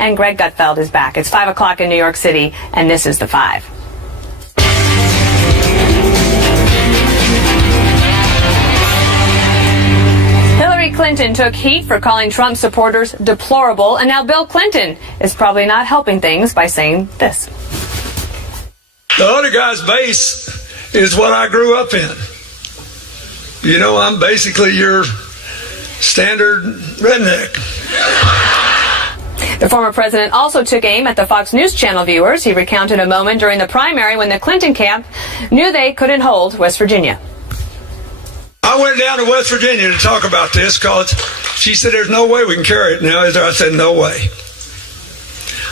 and Greg Gutfeld is back. It's 5 o'clock in New York City, and this is The 5. Hillary Clinton took heat for calling Trump supporters deplorable, and now Bill Clinton is probably not helping things by saying this. The other guy's base is what I grew up in. You know, I'm basically your standard redneck. The former president also took aim at the Fox News Channel viewers. He recounted a moment during the primary when the Clinton camp knew they couldn't hold West Virginia. I went down to West Virginia to talk about this because she said, there's no way we can carry it now, is there? I said, no way.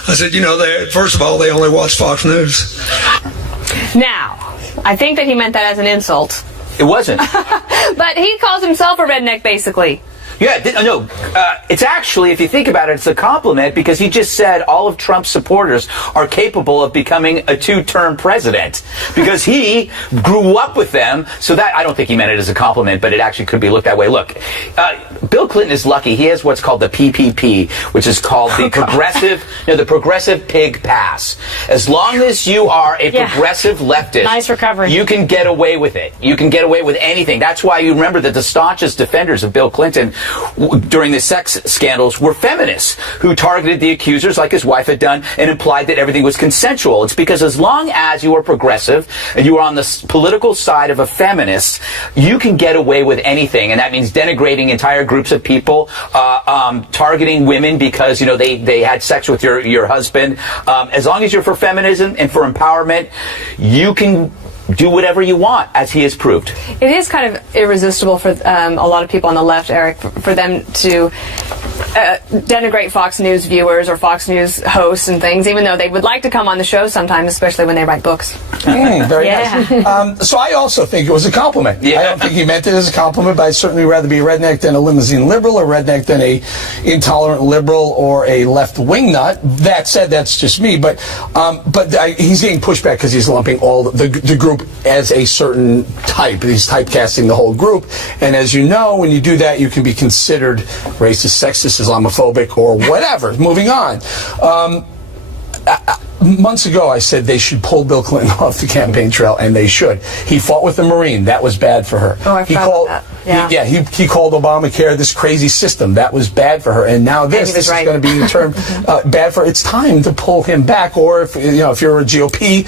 I said, you know, first of all, they only watch Fox News. Now, I think that he meant that as an insult. It wasn't. But he calls himself a redneck, basically. Yeah, no, it's actually, if you think about it, it's a compliment because he just said all of Trump's supporters are capable of becoming a two-term president because he grew up with them. So that, I don't think he meant it as a compliment, but it actually could be looked that way. Look, Bill Clinton is lucky. He has what's called the PPP, which is called the progressive pig pass. As long as you are a progressive leftist, nice recovery, you can get away with it. You can get away with anything. That's why you remember that the staunchest defenders of Bill Clinton during the sex scandals were feminists who targeted the accusers like his wife had done and implied that everything was consensual. It's because as long as you are progressive and you are on the political side of a feminist, you can get away with anything. And that means denigrating entire groups of people, targeting women because, you know, they had sex with your husband. As long as you're for feminism and for empowerment, you can do whatever you want, as he has proved. It is kind of irresistible for a lot of people on the left, Eric, for them to denigrate Fox News viewers or Fox News hosts and things, even though they would like to come on the show sometimes, especially when they write books. Very nice. So I also think it was a compliment. I don't think he meant it as a compliment, but I'd certainly rather be a redneck than a limousine liberal, or redneck than a intolerant liberal or a left-wing nut. That said, that's just me. But he's getting pushback because he's lumping all the group as a certain type. He's typecasting the whole group. And as you know, when you do that, you can be considered racist, sexist, Islamophobic, or whatever. Moving on. Months ago, I said they should pull Bill Clinton off the campaign trail, and they should. He fought with the Marine. That was bad for her. Oh, I forgot about that. He called Obamacare this crazy system. That was bad for her. And now this is going to be termed bad for her. It's time to pull him back. Or if you're a GOP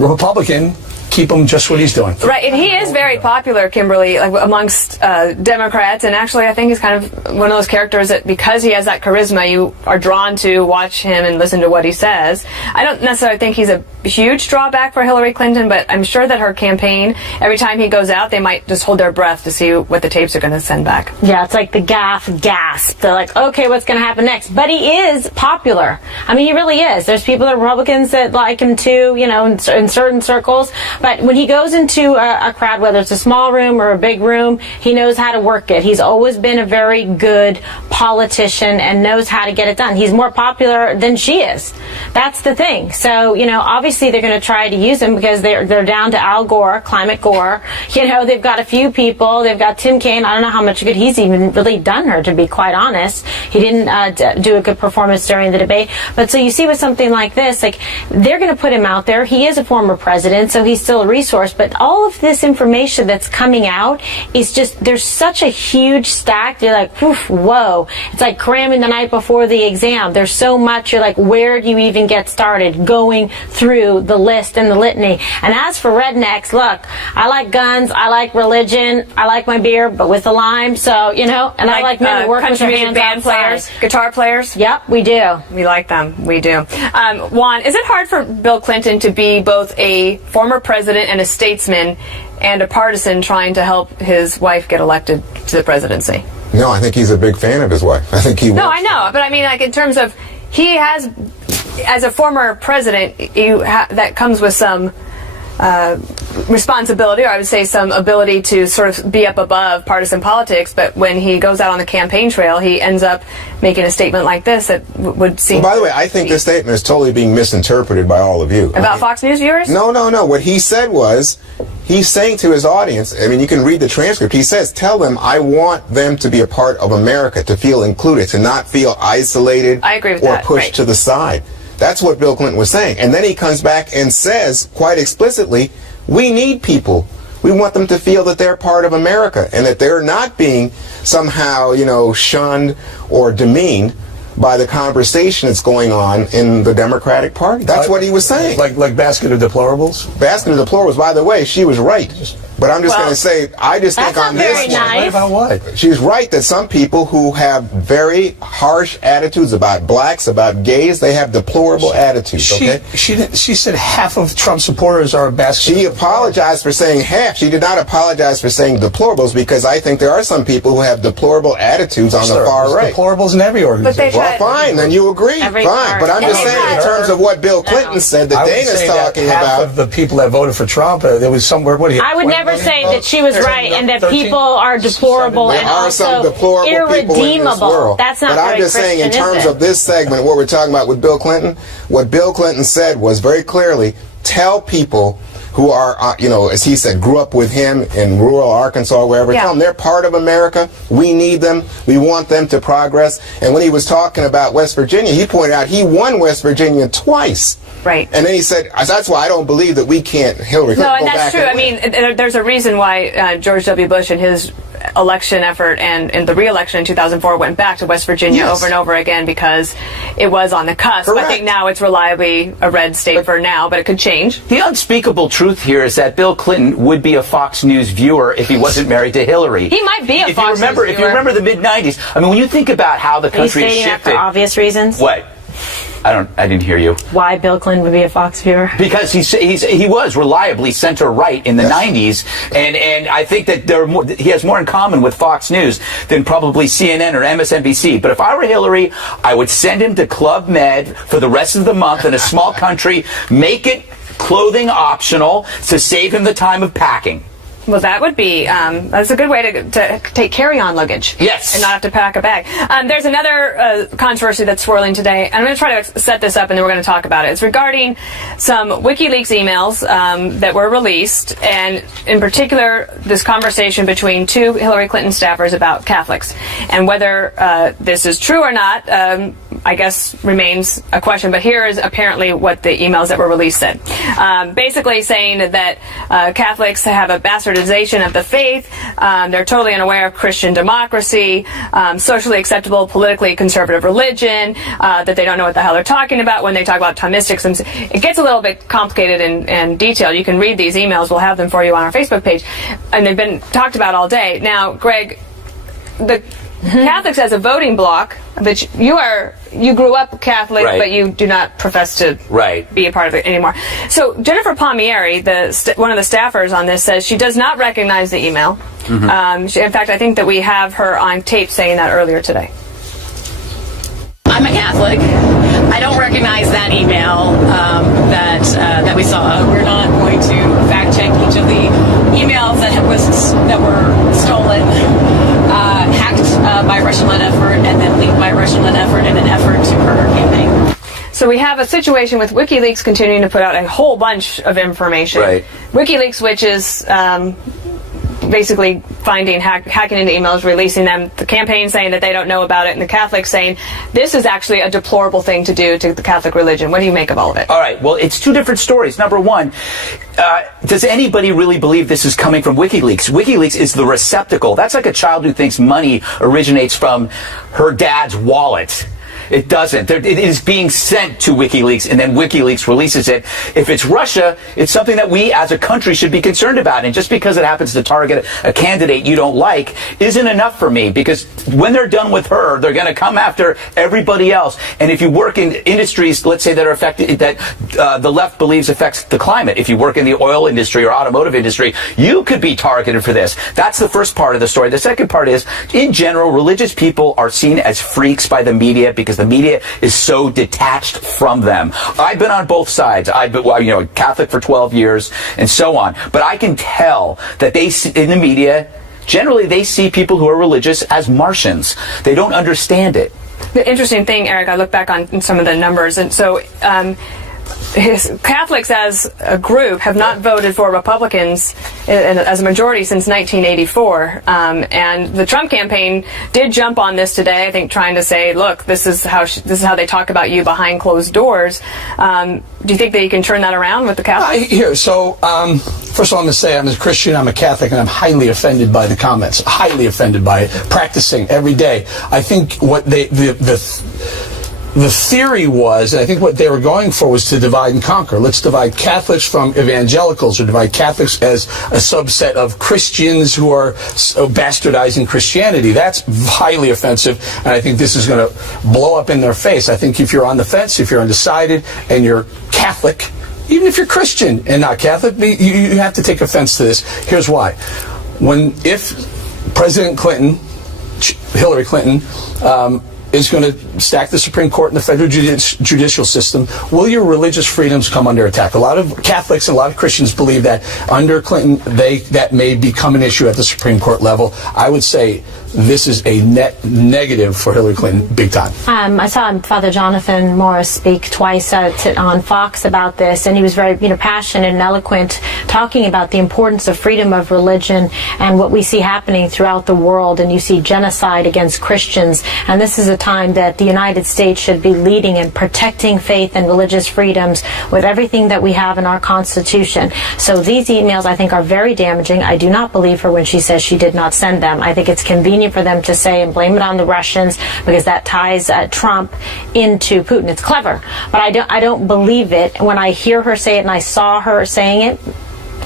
Republican, keep him just what he's doing. Right, and he is very popular, Kimberly, amongst Democrats, and actually I think he's kind of one of those characters that because he has that charisma, you are drawn to watch him and listen to what he says. I don't necessarily think he's a huge drawback for Hillary Clinton, but I'm sure that her campaign, every time he goes out, they might just hold their breath to see what the tapes are going to send back. Yeah, it's like the gasp. They're like, okay, what's going to happen next? But he is popular. I mean, he really is. There's people that are Republicans that like him too, in certain circles. But when he goes into a crowd, whether it's a small room or a big room, he knows how to work it. He's always been a very good politician and knows how to get it done. He's more popular than she is. That's the thing. So, obviously they're going to try to use him because they're down to Al Gore, Climate Gore. They've got a few people. They've got Tim Kaine. I don't know how much good he's even really done her, to be quite honest. He didn't do a good performance during the debate. But so you see with something like this, they're going to put him out there. He is a former president, so he's still a resource. But all of this information that's coming out is just, there's such a huge stack. You're like, whoa. It's like cramming the night before the exam. There's so much. You're like, where do you even get started going through the list and the litany? And as for rednecks, look, I like guns, I like religion, I like my beer, but with a lime. So, and I like men that work with their hands band players, guitar players. Yep, we do. We like them. We do. Juan, is it hard for Bill Clinton to be both a former president and a statesman and a partisan trying to help his wife get elected to the presidency? No, I think he's a big fan of his wife. I think he No, I know. But I mean, in terms of, he has, as a former president, that comes with some responsibility, or I would say some ability to sort of be up above partisan politics, but when he goes out on the campaign trail, he ends up making a statement like this that would seem... Well, by the way, I think this statement is totally being misinterpreted by all of you. About Fox News viewers? No. What he said was, he's saying to his audience, I mean, you can read the transcript, he says, tell them I want them to be a part of America, to feel included, to not feel isolated I agree with or that. pushed Right. to the side. That's what Bill Clinton was saying. And then he comes back and says, quite explicitly, we need people. We want them to feel that they're part of America and that they're not being somehow, shunned or demeaned by the conversation that's going on in the Democratic Party. That's what he was saying. Like basket of deplorables? Basket of deplorables, by the way, she was right. But I'm just going to say, I just think on this one, Right about what? she's right that some people who have very harsh attitudes about blacks, about gays, they have deplorable attitudes, okay? She said half of Trump supporters are basket. She apologized for saying half. She did not apologize for saying deplorables, because I think there are some people who have deplorable attitudes on the far right. Deplorables in every organization. Well, fine, then you agree. Every Fine. part. But I'm just saying, in terms of what Bill Clinton said, that I would Dana's say that talking half about. of the people that voted for Trump, there was somewhere, what do you I would never say that she was right and that 13? people are deplorable There and are some also deplorable people in this irredeemable. world. That's not But I'm very just saying, in Christian, terms is it? of this segment, what we're talking about with Bill Clinton, what Bill Clinton said was very clearly, tell people who are, as he said, grew up with him in rural Arkansas or wherever, tell them they're part of America. We need them. We want them to progress. And when he was talking about West Virginia, he pointed out he won West Virginia twice. Right. And then he said, that's why I don't believe that we can't, Hillary Clinton. No, and that's true. I mean, there's a reason why George W. Bush in his election effort and in the re-election in 2004 went back to West Virginia over and over again, because it was on the cusp. Correct. I think now it's reliably a red state for now, but it could change. The unspeakable truth here is that Bill Clinton would be a Fox News viewer if he wasn't married to Hillary. He might be a if Fox you remember, News If you remember the mid-'90s, I mean, when you think about how the Are you country has stating that shifted. for obvious reasons? What? I didn't hear you. Why Bill Clinton would be a Fox viewer? Because he was reliably center-right in the 90s, and I think that he has more in common with Fox News than probably CNN or MSNBC. But if I were Hillary, I would send him to Club Med for the rest of the month in a small country, make it clothing optional to save him the time of packing. Well, that would be, that's a good way to take carry-on luggage. Yes. And not have to pack a bag. There's another controversy that's swirling today. I'm going to try to set this up and then we're going to talk about it. It's regarding some WikiLeaks emails that were released, and in particular, this conversation between two Hillary Clinton staffers about Catholics. And whether this is true or not, I guess remains a question. But here is apparently what the emails that were released said. Basically saying that Catholics have a bastardization of the faith. They're totally unaware of Christian democracy, socially acceptable, politically conservative religion, that they don't know what the hell they're talking about when they talk about Thomistics. It gets a little bit complicated and detailed. You can read these emails. We'll have them for you on our Facebook page. And they've been talked about all day. Now, Greg, the Catholics as a voting bloc, but you grew up Catholic, right, but you do not profess to be a part of it anymore. So Jennifer Palmieri, one of the staffers on this, says she does not recognize the email. Mm-hmm. In fact, I think that we have her on tape saying that earlier today. I'm a Catholic. I don't recognize that email that we saw. We're not going to fact check each of the emails that were stolen, hacked by Russian-led effort, and then leaked by Russian-led effort in an effort to hurt our campaign. So we have a situation with WikiLeaks continuing to put out a whole bunch of information. Right. WikiLeaks, which is basically finding, hacking into emails, releasing them, the campaign saying that they don't know about it, and the Catholics saying this is actually a deplorable thing to do to the Catholic religion. What do you make of all of it? All right, well, it's two different stories. Number one, does anybody really believe this is coming from WikiLeaks? WikiLeaks is the receptacle. That's like a child who thinks money originates from her dad's wallet. It doesn't. It is being sent to WikiLeaks, and then WikiLeaks releases it. If it's Russia, it's something that we as a country should be concerned about. And just because it happens to target a candidate you don't like isn't enough for me, because when they're done with her, they're going to come after everybody else. And if you work in industries, let's say, that are affected, that the left believes affects the climate, if you work in the oil industry or automotive industry, you could be targeted for this. That's the first part of the story. The second part is, in general, religious people are seen as freaks by the media because because the media is so detached from them. I've been on both sides. I've been, Catholic for 12 years and so on. But I can tell that they, in the media, generally they see people who are religious as Martians. They don't understand it. The interesting thing, Eric, I look back on some of the numbers, and so Catholics as a group have not voted for Republicans as a majority since 1984, and the Trump campaign did jump on this today. I think trying to say, look, this is how they talk about you behind closed doors. Do you think that you can turn that around with the Catholics? First of all, I'm going to say I'm a Christian, I'm a Catholic, and I'm highly offended by the comments. Highly offended by it. Practicing every day. I think what the theory was, and I think what they were going for, was to divide and conquer. Let's divide Catholics from evangelicals, or divide Catholics as a subset of Christians who are bastardizing Christianity. That's highly offensive, and I think this is going to blow up in their face. I think if you're on the fence, if you're undecided, and you're Catholic, even if you're Christian and not Catholic, you have to take offense to this. Here's why. If President Clinton, Hillary Clinton, is going to stack the Supreme Court and the federal judicial system, will your religious freedoms come under attack? A lot of Catholics and a lot of Christians believe that under Clinton, that may become an issue at the Supreme Court level. I would say this is a net negative for Hillary Clinton, big time. I saw Father Jonathan Morris speak twice on Fox about this, and he was very passionate and eloquent, talking about the importance of freedom of religion and what we see happening throughout the world. And you see genocide against Christians, and this is a time that the United States should be leading and protecting faith and religious freedoms with everything that we have in our Constitution. So these emails, I think, are very damaging. I do not believe her when she says she did not send them. I think it's convenient for them to say and blame it on the Russians, because that ties Trump into Putin. It's clever, but I don't believe it. When I hear her say it and I saw her saying it,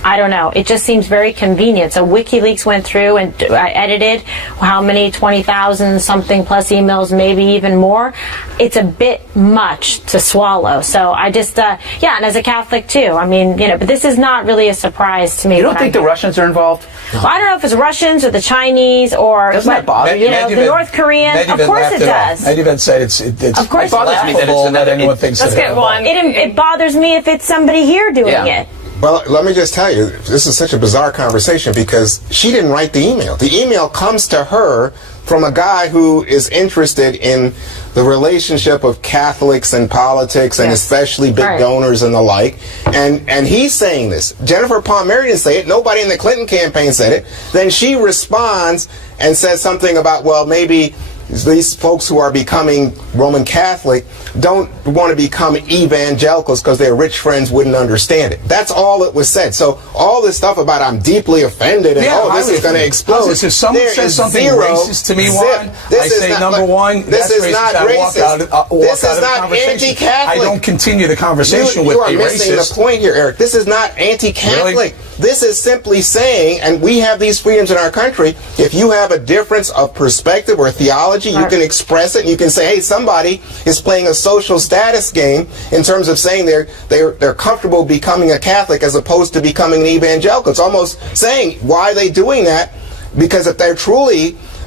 I don't know. It just seems very convenient. So WikiLeaks went through and edited how many 20,000 something plus emails, maybe even more. It's a bit much to swallow. So I just, and as a Catholic too, I mean, but this is not really a surprise to me. You don't think the Russians are involved? Well, I don't know if it's Russians or the Chinese or doesn't that bother you? The North Korean. Of course it does. Medvedev said it's of course it bothers me that anyone thinks let's get one. It bothers me if it's somebody here doing it. Well, let me just tell you, this is such a bizarre conversation because she didn't write the email. The email comes to her from a guy who is interested in the relationship of Catholics and politics, and especially big donors and the like. And he's saying this. Jennifer Palmieri didn't say it. Nobody in the Clinton campaign said it. Then she responds and says something about, well, maybe these folks who are becoming Roman Catholic don't want to become evangelicals because their rich friends wouldn't understand it. That's all it was said. So all this stuff about I'm deeply offended and this is going to explode. If someone says something racist to me, Juan, I say number one, this is not racist. This is not anti-Catholic. I don't continue the conversation with a racist. You are missing the point here, Eric. This is not anti-Catholic. Really? This is simply saying, and we have these freedoms in our country, if you have a difference of perspective or theology, you can express it. You can say, hey, somebody is playing a social status game in terms of saying they're comfortable becoming a Catholic as opposed to becoming an evangelical. It's almost saying, why are they doing that? Because if they're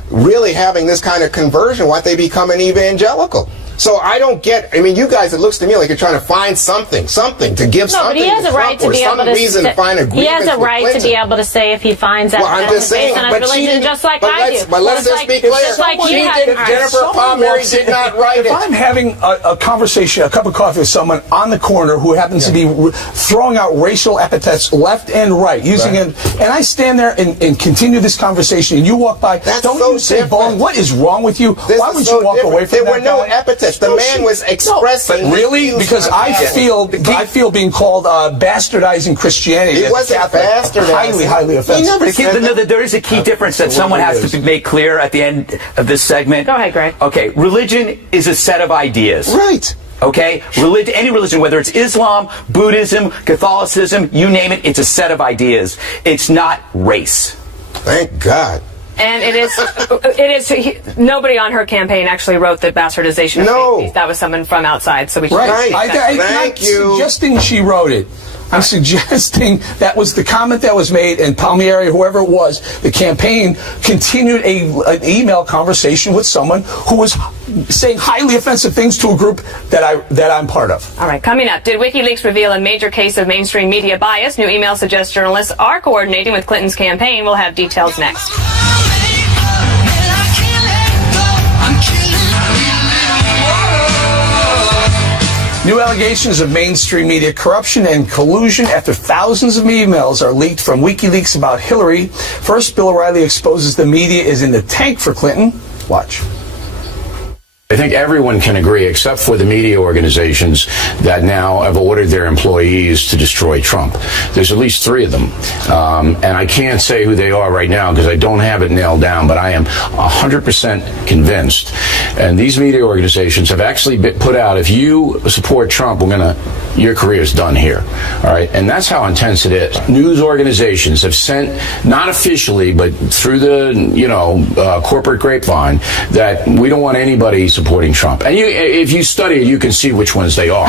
really having this kind of conversion, why don't they become an evangelical? So I don't get, I mean, you guys, it looks to me like you're trying to find something to give something but he has to a right Trump, to be able to reason to find a grievance. He has a right to be able to say if he finds that I'm just saying, based on his religion, just like I do. But let's just be clear. Jennifer Palmieri did not write it. If I'm having a conversation, a cup of coffee with someone on the corner who happens to be throwing out racial epithets left and right, using it, and I stand there and continue this conversation, and you walk by, don't you say, Bone, what is wrong with you? Why would you walk away from that? There were no epithets. The man was expressing. No, really? Because I feel being called bastardizing Christianity. It wasn't bastardizing. Highly offensive. There is a key difference that someone has to make clear at the end of this segment. Go ahead, Greg. Okay, religion is a set of ideas. Right. Okay? Any religion, whether it's Islam, Buddhism, Catholicism, you name it, it's a set of ideas. It's not race. Thank God. And nobody on her campaign actually wrote the bastardization of fake news. That was someone from outside, so we should I'm not suggesting she wrote it. I'm suggesting that was the comment that was made, and Palmieri, whoever it was, the campaign continued an email conversation with someone who was saying highly offensive things to a group that I'm part of. All right, coming up, did WikiLeaks reveal a major case of mainstream media bias? New email suggests journalists are coordinating with Clinton's campaign. We'll have details next. New allegations of mainstream media corruption and collusion after thousands of emails are leaked from WikiLeaks about Hillary. First, Bill O'Reilly exposes the media is in the tank for Clinton. Watch. I think everyone can agree, except for the media organizations that now have ordered their employees to destroy Trump. There's at least 3 of them. And I can't say who they are right now because I don't have it nailed down, but I am 100% convinced. And these media organizations have actually put out, if you support Trump, your career's done here. All right. And that's how intense it is. News organizations have sent, not officially, but through the, corporate grapevine, that we don't want anybody supporting Trump. And if you study it, you can see which ones they are.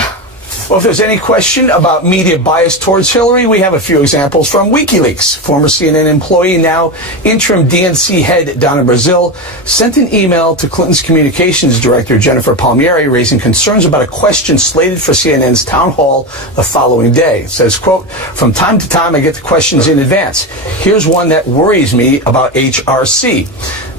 Well, if there's any question about media bias towards Hillary, we have a few examples from WikiLeaks. Former CNN employee, now interim DNC head Donna Brazile, sent an email to Clinton's communications director, Jennifer Palmieri, raising concerns about a question slated for CNN's town hall the following day. It says, quote, "From time to time, I get the questions in advance. Here's one that worries me about HRC."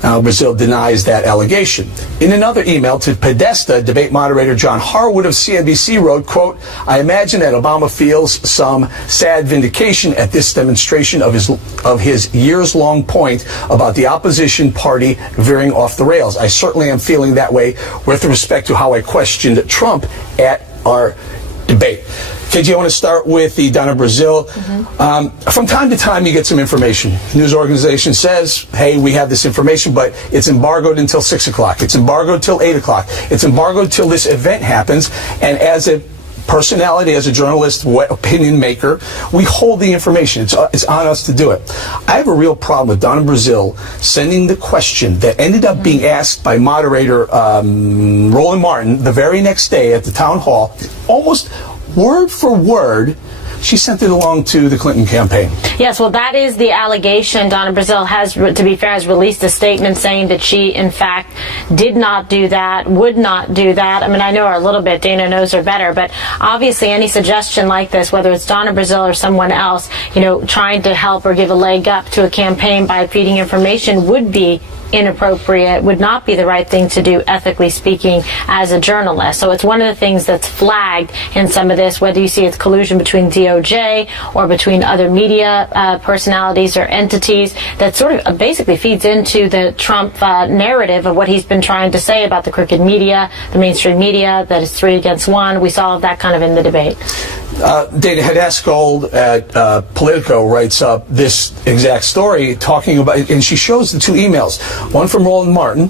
Now, Brazile denies that allegation. In another email to Podesta, debate moderator John Harwood of CNBC wrote, quote, "I imagine that Obama feels some sad vindication at this demonstration of his years-long point about the opposition party veering off the rails. I certainly am feeling that way with respect to how I questioned Trump at our debate." KG, I want to start with the Donna Brazile. From time to time, you get some information. News organization says, hey, we have this information, but it's embargoed until 6 o'clock. It's embargoed till 8 o'clock. It's embargoed till this event happens. And as a personality, as a journalist, opinion maker, we hold the information. It's on us to do it. I have a real problem with Donna Brazile sending the question that ended up being asked by moderator Roland Martin the very next day at the town hall, almost word for word. She sent it along to the Clinton campaign. Yes, well, that is the allegation. Donna Brazile has, to be fair, has released a statement saying that she, in fact, did not do that, would not do that. I mean, I know her a little bit. Dana knows her better. But obviously, any suggestion like this, whether it's Donna Brazile or someone else, trying to help or give a leg up to a campaign by feeding information would be inappropriate, would not be the right thing to do, ethically speaking, as a journalist. So it's one of the things that's flagged in some of this, whether you see it's collusion between DOJ or between other media personalities or entities, that sort of basically feeds into the Trump narrative of what he's been trying to say about the crooked media, the mainstream media, that is 3 against 1. We saw that kind of in the debate. Dana Hadass-Gold at Politico writes up this exact story, talking about, and she shows the 2 emails, one from Roland Martin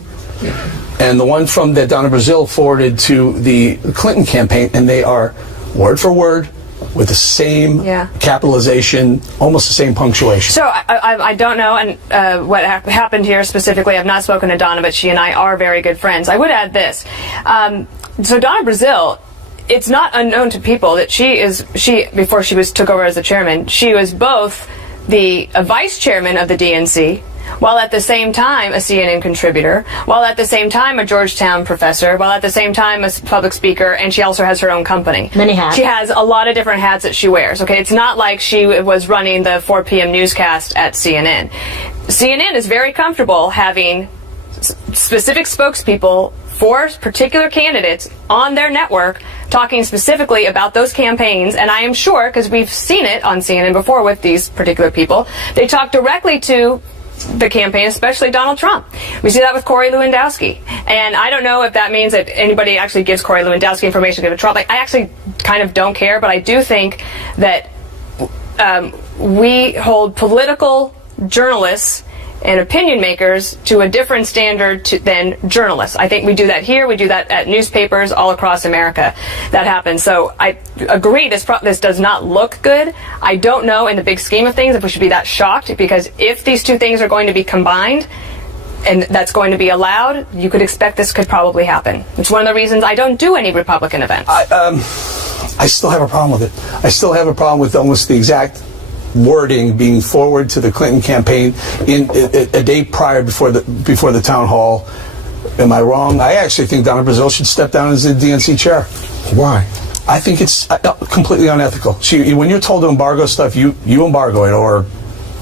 and the one from that Donna Brazile forwarded to the Clinton campaign, and they are word for word with the same capitalization, almost the same punctuation. So I don't know and what happened here specifically. I've not spoken to Donna, but she and I are very good friends. I would add this. So Donna Brazile, it's not unknown to people that she before she took over as the chairman, she was both the vice chairman of the DNC, while at the same time a CNN contributor, while at the same time a Georgetown professor, while at the same time a public speaker, and she also has her own company. Many hats. She has a lot of different hats that she wears. Okay, it's not like she was running the 4 p.m. newscast at CNN. CNN is very comfortable having specific spokespeople for particular candidates on their network talking specifically about those campaigns, and I am sure, because we've seen it on CNN before with these particular people, they talk directly to the campaign, especially Donald Trump. We see that with Corey Lewandowski. And I don't know if that means that anybody actually gives Corey Lewandowski information to give to Trump. I actually kind of don't care, but I do think that we hold political journalists and opinion makers to a different standard than journalists. I think we do that here. We do that at newspapers all across America. That happens. So I agree this does not look good. I don't know in the big scheme of things if we should be that shocked, because if these 2 things are going to be combined, and that's going to be allowed, you could expect this could probably happen. It's one of the reasons I don't do any Republican events. I still have a problem with it. I still have a problem with almost the exact wording being forward to the Clinton campaign in a day prior before the town hall. Am I wrong? I actually think Donna Brazile should step down as the DNC chair. Why? I think it's completely unethical. When you're told to embargo stuff, you embargo it, or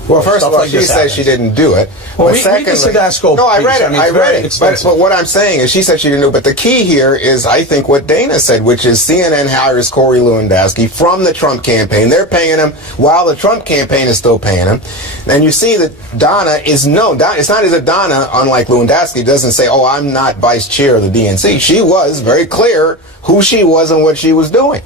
well, first of all, she says she didn't do it. Well, but secondly, no, I read it. I read it. But what I'm saying is, she said she didn't do it. But the key here is, I think, what Dana said, which is CNN hires Corey Lewandowski from the Trump campaign. They're paying him while the Trump campaign is still paying him. And you see that Donna is known. It's not as if Donna, unlike Lewandowski, doesn't say, "Oh, I'm not vice chair of the DNC." She was very clear who she was and what she was doing.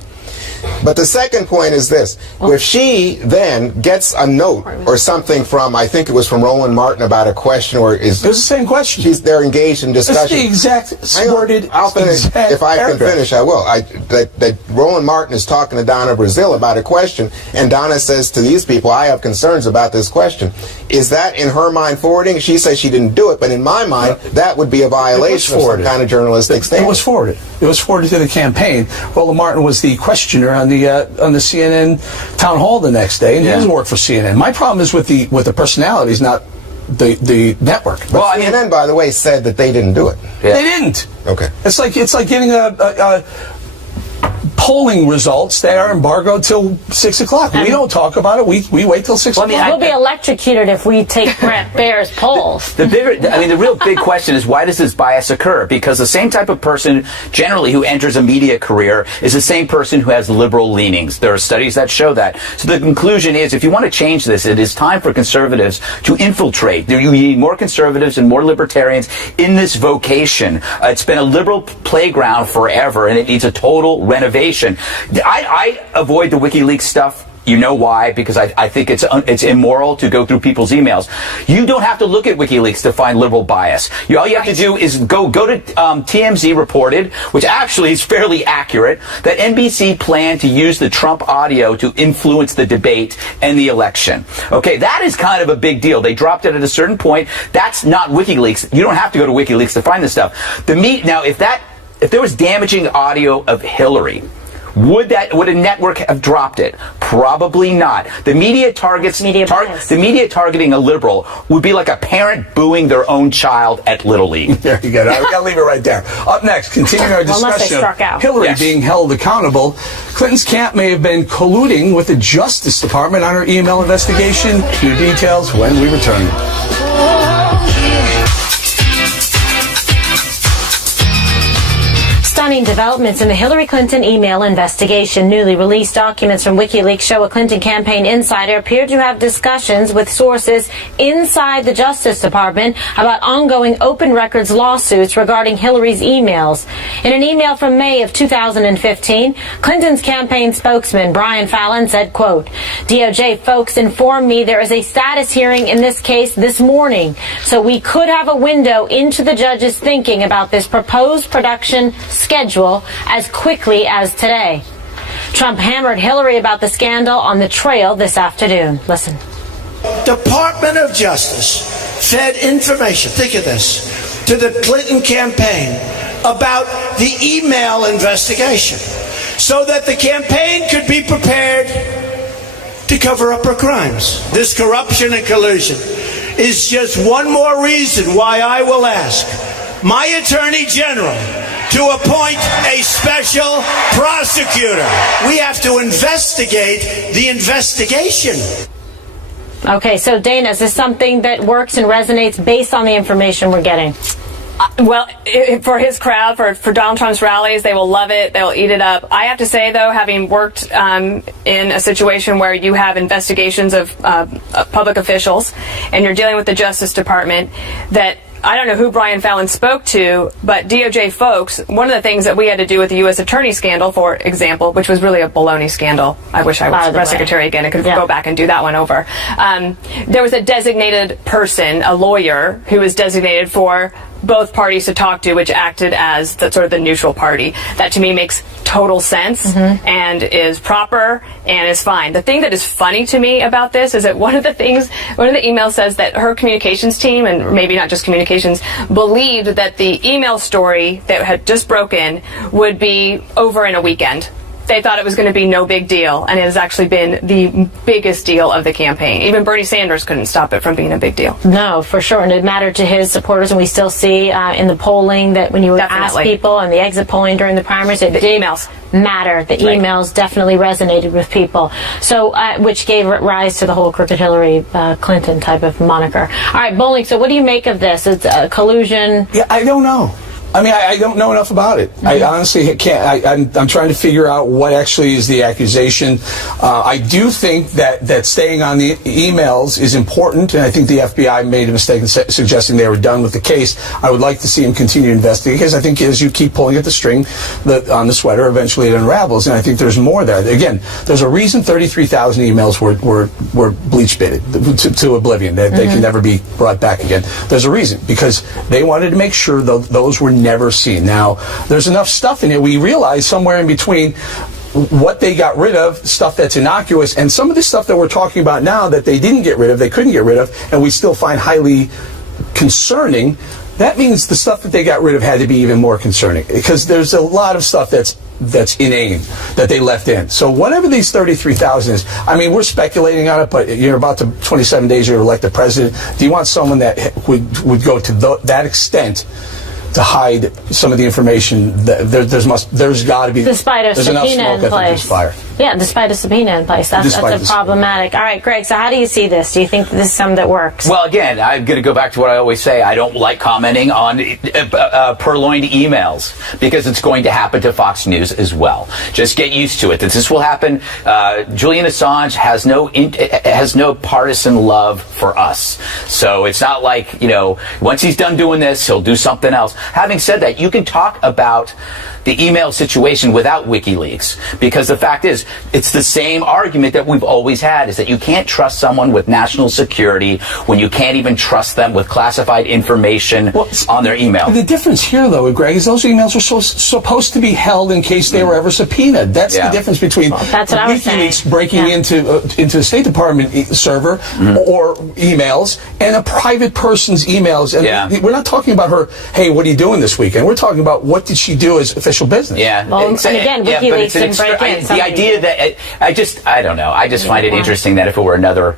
But the second point is this. If she then gets a note or something from, I think it was from Roland Martin about a question, or is... It was the same question. They're engaged in discussion. It's the exact worded... I'll finish. If I can finish, I will. That Roland Martin is talking to Donna Brazile about a question, and Donna says to these people, I have concerns about this question. Is that, in her mind, forwarding? She says she didn't do it, but in my mind, that would be a violation of some kind of journalistic standard. It was forwarded. It was forwarded to the campaign. Roland Martin was the questioner on the CNN town hall the next day, and he doesn't work for CNN. My problem is with the personalities, not the network. But CNN, by the way, said that they didn't do it. Yeah. They didn't. Okay. It's like getting a polling results. They are embargoed till 6 o'clock. We don't talk about it. We wait till 6 o'clock. We'll be electrocuted if we take Brett Baer's polls. The real big question is, why does this bias occur? Because the same type of person generally who enters a media career is the same person who has liberal leanings. There are studies that show that. So the conclusion is, if you want to change this, it is time for conservatives to infiltrate. You need more conservatives and more libertarians in this vocation. It's been a liberal playground forever, and it needs a total renovation. I avoid the WikiLeaks stuff. You know why? Because I think it's immoral to go through people's emails. You don't have to look at WikiLeaks to find liberal bias. All you have to do is go to TMZ reported, which actually is fairly accurate, that NBC planned to use the Trump audio to influence the debate and the election. Okay, that is kind of a big deal. They dropped it at a certain point. That's not WikiLeaks. You don't have to go to WikiLeaks to find this stuff. Now, if there was damaging audio of Hillary, would a network have dropped it? Probably not. The media targeting a liberal would be like a parent booing their own child at Little League. There you go. We got to leave it right there. Up next, continuing our discussion of Hillary being held accountable. Clinton's camp may have been colluding with the Justice Department on her email investigation. New details when we return. Stunning developments in the Hillary Clinton email investigation. Newly released documents from WikiLeaks show a Clinton campaign insider appeared to have discussions with sources inside the Justice Department about ongoing open records lawsuits regarding Hillary's emails. In an email from May of 2015, Clinton's campaign spokesman Brian Fallon said, quote, DOJ folks informed me there is a status hearing in this case this morning, so we could have a window into the judge's thinking about this proposed production schedule as quickly as today. Trump hammered Hillary about the scandal on the trail this afternoon. Listen. Department of Justice fed information, think of this, to the Clinton campaign about the email investigation so that the campaign could be prepared to cover up her crimes. This corruption and collusion is just one more reason why I will ask my Attorney General to appoint a special prosecutor. We have to investigate the investigation. Okay, so Dana, is this something that works and resonates based on the information we're getting? Well, for his crowd, for Donald Trump's rallies, they will love it. They'll eat it up. I have to say, though, having worked in a situation where you have investigations of public officials and you're dealing with the Justice Department, that I don't know who Brian Fallon spoke to, but DOJ folks, one of the things that we had to do with the U.S. Attorney scandal, for example, which was really a baloney scandal. I wish I was press secretary again. I could go back and do that one over. There was a designated person, a lawyer, who was designated for both parties to talk to, which acted as the sort of the neutral party. That to me makes total sense and is proper and is fine. The thing that is funny to me about this is that one of the emails says that her communications team, and maybe not just communications, believed that the email story that had just broken would be over in a weekend. They thought it was going to be no big deal, and it has actually been the biggest deal of the campaign. Even Bernie Sanders couldn't stop it from being a big deal. No, for sure, and it mattered to his supporters, and we still see in the polling that when you would ask people and the exit polling during the primaries, the emails matter. The emails definitely resonated with people, so which gave rise to the whole crooked Hillary Clinton type of moniker. All right, Bowling, so what do you make of this? It's collusion? Yeah, I don't know. I mean, I don't know enough about it. I honestly can't. I'm trying to figure out what actually is the accusation. I do think that staying on the emails is important, and I think the FBI made a mistake in suggesting they were done with the case. I would like to see them continue to investigate, because I think as you keep pulling at the string on the sweater, eventually it unravels, and I think there's more there. Again, there's a reason 33,000 emails were bleach-bitted to oblivion. They can never be brought back again. There's a reason, because they wanted to make sure those were never seen. Now, there's enough stuff in it. We realize somewhere in between what they got rid of, stuff that's innocuous, and some of the stuff that we're talking about now that they didn't get rid of, they couldn't get rid of, and we still find highly concerning. That means the stuff that they got rid of had to be even more concerning, because there's a lot of stuff that's inane that they left in. So whatever these 33,000 is, I mean, we're speculating on it, but you're about to 27 days to elect a president. Do you want someone that would go to that extent to hide some of the information? There's got to be, despite a subpoena in place. Yeah, despite a subpoena in place. That's problematic. All right, Greg, so how do you see this? Do you think this is something that works? Well, again, I'm going to go back to what I always say. I don't like commenting on purloined emails, because it's going to happen to Fox News as well. Just get used to it. This will happen. Julian Assange has no partisan love for us. So it's not like, once he's done doing this, he'll do something else. Having said that, you can talk about the email situation without WikiLeaks, because the fact is, it's the same argument that we've always had, is that you can't trust someone with national security when you can't even trust them with classified information on their email. The difference here, though, Greg, is those emails were supposed to be held in case they were ever subpoenaed. That's the difference between WikiLeaks breaking into the State Department server or emails and a private person's emails. And we're not talking about her, hey, what are you doing this weekend? We're talking about what did she do as official business. Yeah. Well, and again, WikiLeaks didn't break in. The idea that I don't know. I just find it interesting that if it were another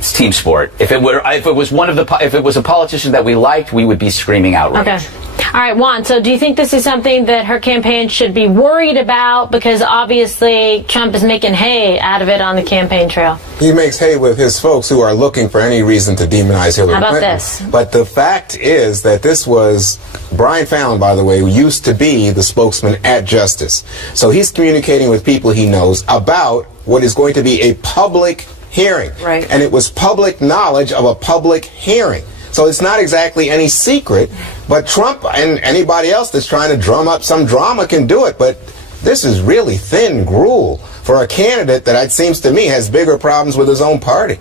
team sport, if it was a politician that we liked, we would be screaming outrage. Okay. All right, Juan, so do you think this is something that her campaign should be worried about? Because obviously Trump is making hay out of it on the campaign trail. He makes hay with his folks who are looking for any reason to demonize Hillary Clinton. How about this? But the fact is that this was Brian Fallon, by the way, who used to be the spokesman at Justice. So he's communicating with people he knows about what is going to be a public hearing. Right. And it was public knowledge of a public hearing. So it's not exactly any secret, but Trump and anybody else that's trying to drum up some drama can do it. But this is really thin gruel for a candidate that, it seems to me, has bigger problems with his own party.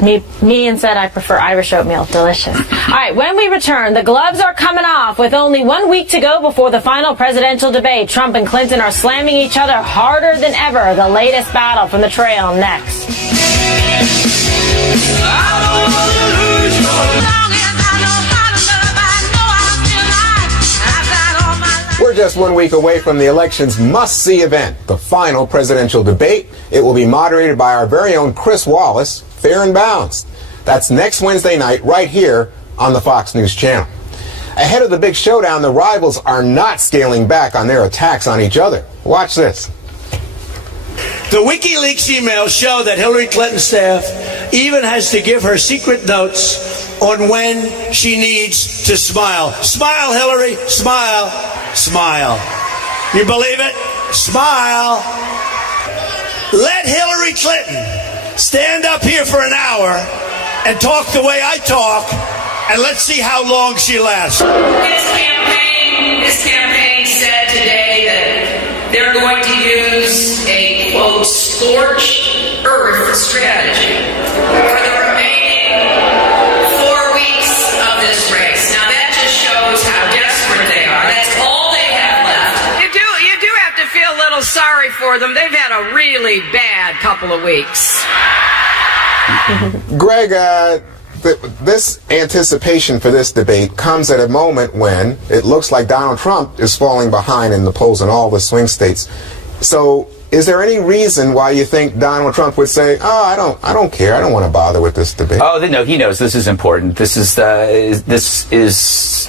Me instead, I prefer Irish oatmeal. Delicious. All right, when we return, the gloves are coming off with only 1 week to go before the final presidential debate. Trump and Clinton are slamming each other harder than ever. The latest battle from the trail next. We're just 1 week away from the election's must-see event, the final presidential debate. It will be moderated by our very own Chris Wallace, fair and balanced. That's next Wednesday night right here on the Fox News channel. Ahead of the big showdown, the rivals are not scaling back on their attacks on each other. Watch this. The WikiLeaks emails show that Hillary Clinton's staff even has to give her secret notes on when she needs to smile. Smile, Hillary, smile, smile. You believe it? Smile. Let Hillary Clinton stand up here for an hour and talk the way I talk, and let's see how long she lasts. This campaign said today that they're going to use a, quote, scorched earth strategy for the remaining 4 weeks of this race. Now that just shows little sorry for them. They've had a really bad couple of weeks. Greg, this anticipation for this debate comes at a moment when it looks like Donald Trump is falling behind in the polls in all the swing states. So is there any reason why you think Donald Trump would say, "Oh, I don't care. I don't want to bother with this debate"? Oh, no, he knows this is important. This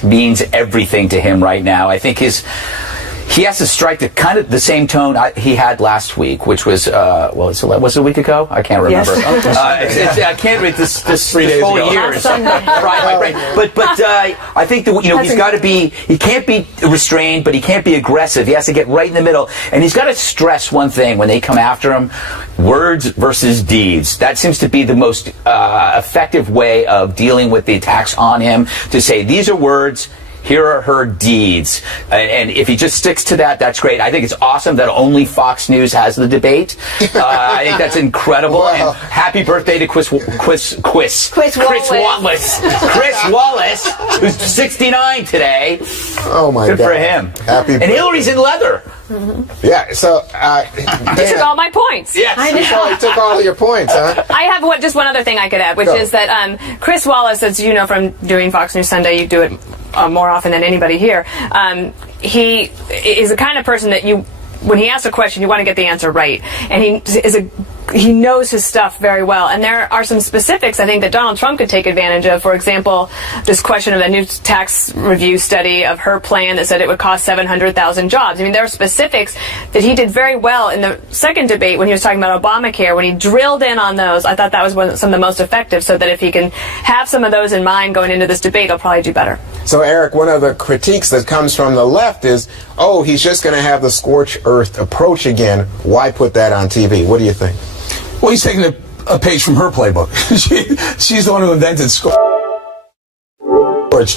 means everything to him right now. I think he has to strike the same tone he had last week, which was was it a week ago? I can't remember. Yes. I can't read this 3 days whole ago. year is fried my brain. But I think that he can't be restrained, but he can't be aggressive. He has to get right in the middle, and he's got to stress one thing when they come after him: words versus deeds. That seems to be the most effective way of dealing with the attacks on him. To say these are words. Here are her deeds. And if he just sticks to that, that's great. I think it's awesome that only Fox News has the debate. I think that's incredible. Wow. And happy birthday to Chris Wallace. Chris Wallace, who's 69 today. Oh, my God. Good for him. Happy birthday. And Hillary's in leather. Mm-hmm. Yeah, so... He took all my points. Yes. He took all of your points, huh? I have just one other thing I could add, which is that Chris Wallace, as you know from doing Fox News Sunday, you do it more often than anybody here. He is the kind of person that when he asks a question, you want to get the answer right. And he knows his stuff very well. And there are some specifics, I think, that Donald Trump could take advantage of. For example, this question of the new tax review study of her plan that said it would cost 700,000 jobs. I mean, there are specifics that he did very well in the second debate when he was talking about Obamacare. When he drilled in on those, I thought that was some of the most effective, so that if he can have some of those in mind going into this debate, he'll probably do better. So, Eric, one of the critiques that comes from the left is, oh, he's just going to have the scorched earth approach again. Why put that on TV? What do you think? Well, he's taking a page from her playbook. She's the one who invented scorched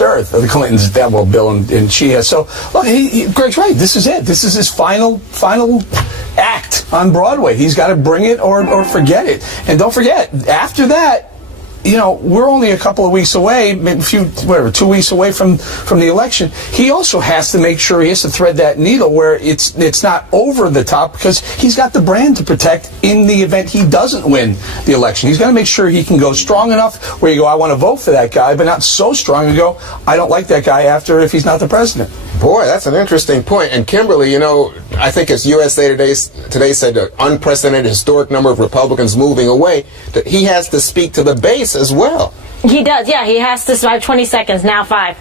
earth. The Clintons, Bill, and she has. So, look, Greg's right. This is it. This is his final act on Broadway. He's got to bring it or forget it. And don't forget, after that, we're only a couple of weeks away, maybe 2 weeks away from the election. He also has to make sure he has to thread that needle where it's not over the top, because he's got the brand to protect in the event he doesn't win the election. He's got to make sure he can go strong enough where you go, I want to vote for that guy, but not so strong you go, I don't like that guy if he's not the president. Boy, that's an interesting point. And Kimberly, I think as USA Today said, an unprecedented historic number of Republicans moving away, that he has to speak to the base as well. He does, yeah. He has to survive 20 seconds, now 5.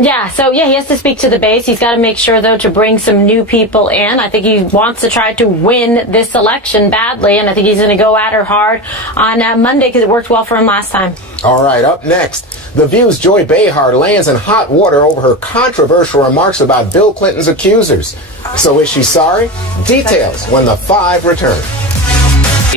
He has to speak to the base. He's got to make sure, though, to bring some new people in. I think he wants to try to win this election badly, and I think he's going to go at her hard on Monday because it worked well for him last time. All right, up next, The View's Joy Behar lands in hot water over her controversial remarks about Bill Clinton's accusers. So is she sorry? Details when the 5 return.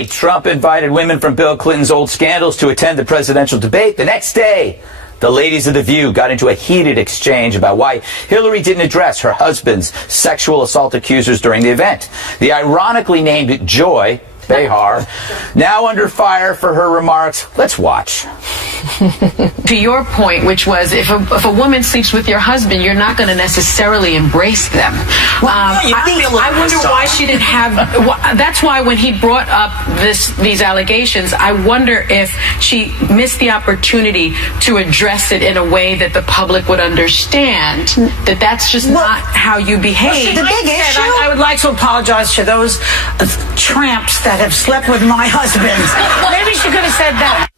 Trump invited women from Bill Clinton's old scandals to attend the presidential debate. The next day, the ladies of The View got into a heated exchange about why Hillary didn't address her husband's sexual assault accusers during the event. The ironically named Joy Behar, now under fire for her remarks. Let's watch. To your point, which was if a woman sleeps with your husband, you're not going to necessarily embrace them. I wonder why she didn't have. That's why when he brought up these allegations, I wonder if she missed the opportunity to address it in a way that the public would understand that that's just not how you behave. The big issue. I would like to apologize to those tramps that have slept with my husband. Maybe she could have said that.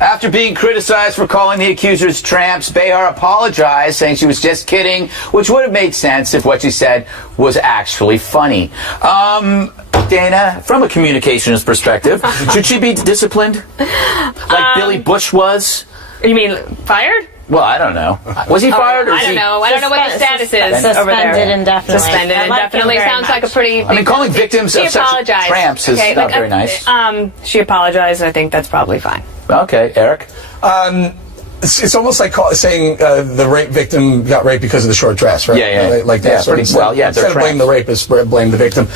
After being criticized for calling the accusers tramps, Behar apologized, saying she was just kidding, which would have made sense if what she said was actually funny. Dana, from a communications perspective, should she be disciplined? Like Billy Bush was? You mean fired? Well, I don't know. Was he fired? Or I don't know. I don't know what the status is over there. Suspended indefinitely. Suspended indefinitely sounds like a pretty. I mean, calling victims of sexual tramps is not very nice. She apologized. I think that's probably fine. Okay, Eric. It's almost like saying the rape victim got raped because of the short dress, right? Yeah. Like that. Instead of blame the rapist, blame the victim.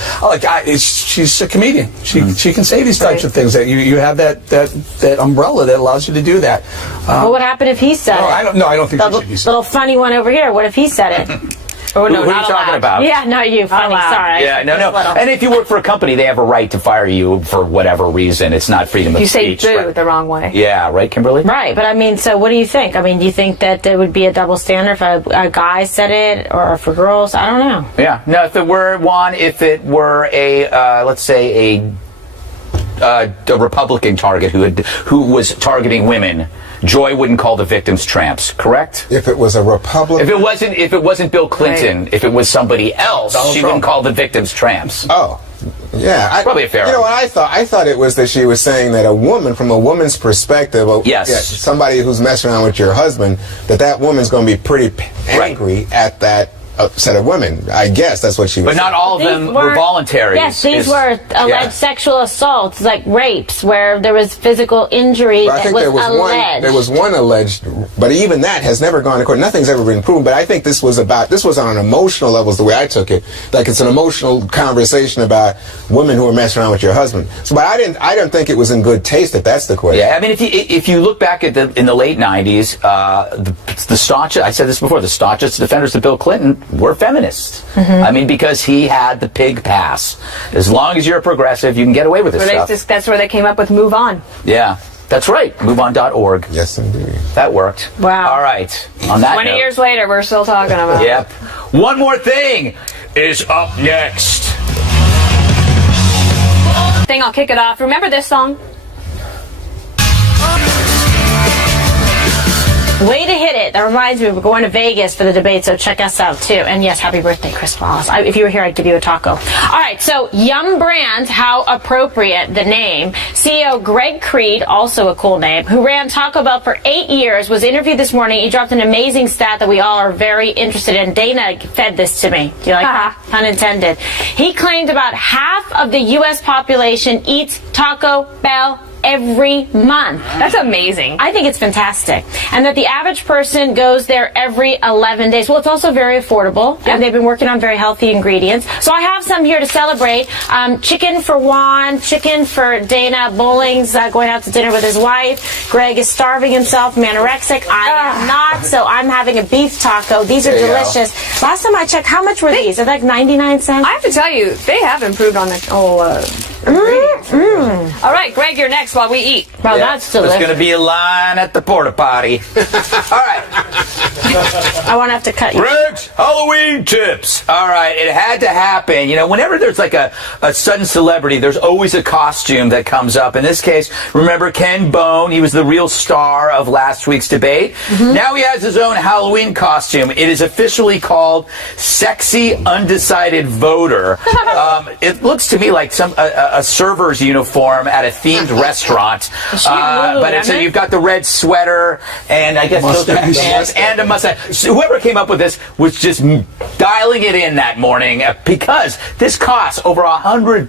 She's a comedian. She can say these types of things. That you have that umbrella that allows you to do that. What would happen if he said it? I don't think she should be said. Little funny one over here. What if he said it? Oh, no, who are not you talking allowed. about? Yeah, not you. Funny. Sorry. Yeah, no. Little. And if you work for a company, they have a right to fire you for whatever reason. It's not freedom of You say speech. boo the wrong way. Yeah, right, Kimberly? Right, but I mean, so what do you think? I mean, do you think that there would be a double standard if a guy said it, or for girls? I don't know. Yeah. No, if it were a, let's say a Republican target who was targeting women, Joy wouldn't call the victims tramps, correct? If it was a Republican, if it wasn't Bill Clinton, if it was somebody else, she wouldn't call the victims tramps. Oh, yeah, probably a fair. You know what I thought? I thought it was that she was saying that a woman, from a woman's perspective, somebody who's messing around with your husband, that woman's going to be pretty angry at that set of women. I guess that's what she was But not all of them were voluntary. Yes, these were alleged sexual assaults, like rapes, where there was physical injury I think there was alleged. there was one alleged, but even that has never gone to court. Nothing's ever been proven. But I think this was on an emotional level, is the way I took it. Like it's an emotional conversation about women who are messing around with your husband. So, but I don't think it was in good taste. If that's the question. Yeah, I mean, if you look back at in the late '90s, the staunchest, I said this before, the staunchest defenders of Bill Clinton were feminists. I mean, because he had the pig pass. As long as you're a progressive, you can get away with this stuff. That's where they came up with Move On. Yeah, that's right. MoveOn.org. Yes, indeed. That worked. Wow. All right. On that 20 note, years later, we're still talking about it. Yep. One more thing is up next. I'll kick it off. Remember this song? Way to hit it. That reminds me, we're going to Vegas for the debate, so check us out, too. And yes, happy birthday, Chris Wallace. If you were here, I'd give you a taco. All right, so Yum Brands, how appropriate the name. CEO Greg Creed, also a cool name, who ran Taco Bell for 8 years, was interviewed this morning. He dropped an amazing stat that we all are very interested in. Dana fed this to me. Do you like that? Unintended. He claimed about half of the U.S. population eats Taco Bell every month. That's amazing. I think it's fantastic. And that the average person goes there every 11 days. Well, it's also very affordable. Yeah. And they've been working on very healthy ingredients. So I have some here to celebrate. Chicken for Juan, chicken for Dana. Bowling's going out to dinner with his wife. Greg is starving himself, anorexic. I am not, so I'm having a beef taco. These are delicious. Last time I checked, how much were these? They're like 99 cents. I have to tell you, they have improved on the whole ingredients. All right, Greg, you're next while we eat. Well, that's delicious. There's going to be a line at the porta potty. All right. I won't have to cut you. Greg's Halloween tips. All right, it had to happen. You know, whenever there's like a sudden celebrity, there's always a costume that comes up. In this case, remember Ken Bone? He was the real star of last week's debate. Now he has his own Halloween costume. It is officially called Sexy Undecided Voter. It looks to me like a server's uniform at a themed restaurant. But so you've got the red sweater and I guess those are pants and a mustache. So whoever came up with this was just dialing it in that morning because this costs over $100.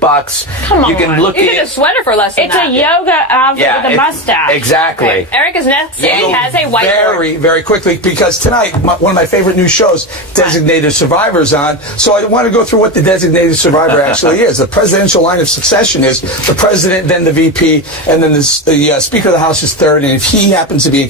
Come on. You can look You get a sweater for less than It's that. a yoga outfit with a mustache. Exactly. Okay. Eric is next. He has a whiteboard. Very, very quickly, because tonight, one of my favorite new shows, Designated Survivor's on. So I want to go through what the Designated Survivor actually is. The presidential line of succession is the president, then the VP, and then the Speaker of the House is third. And if he happens to be in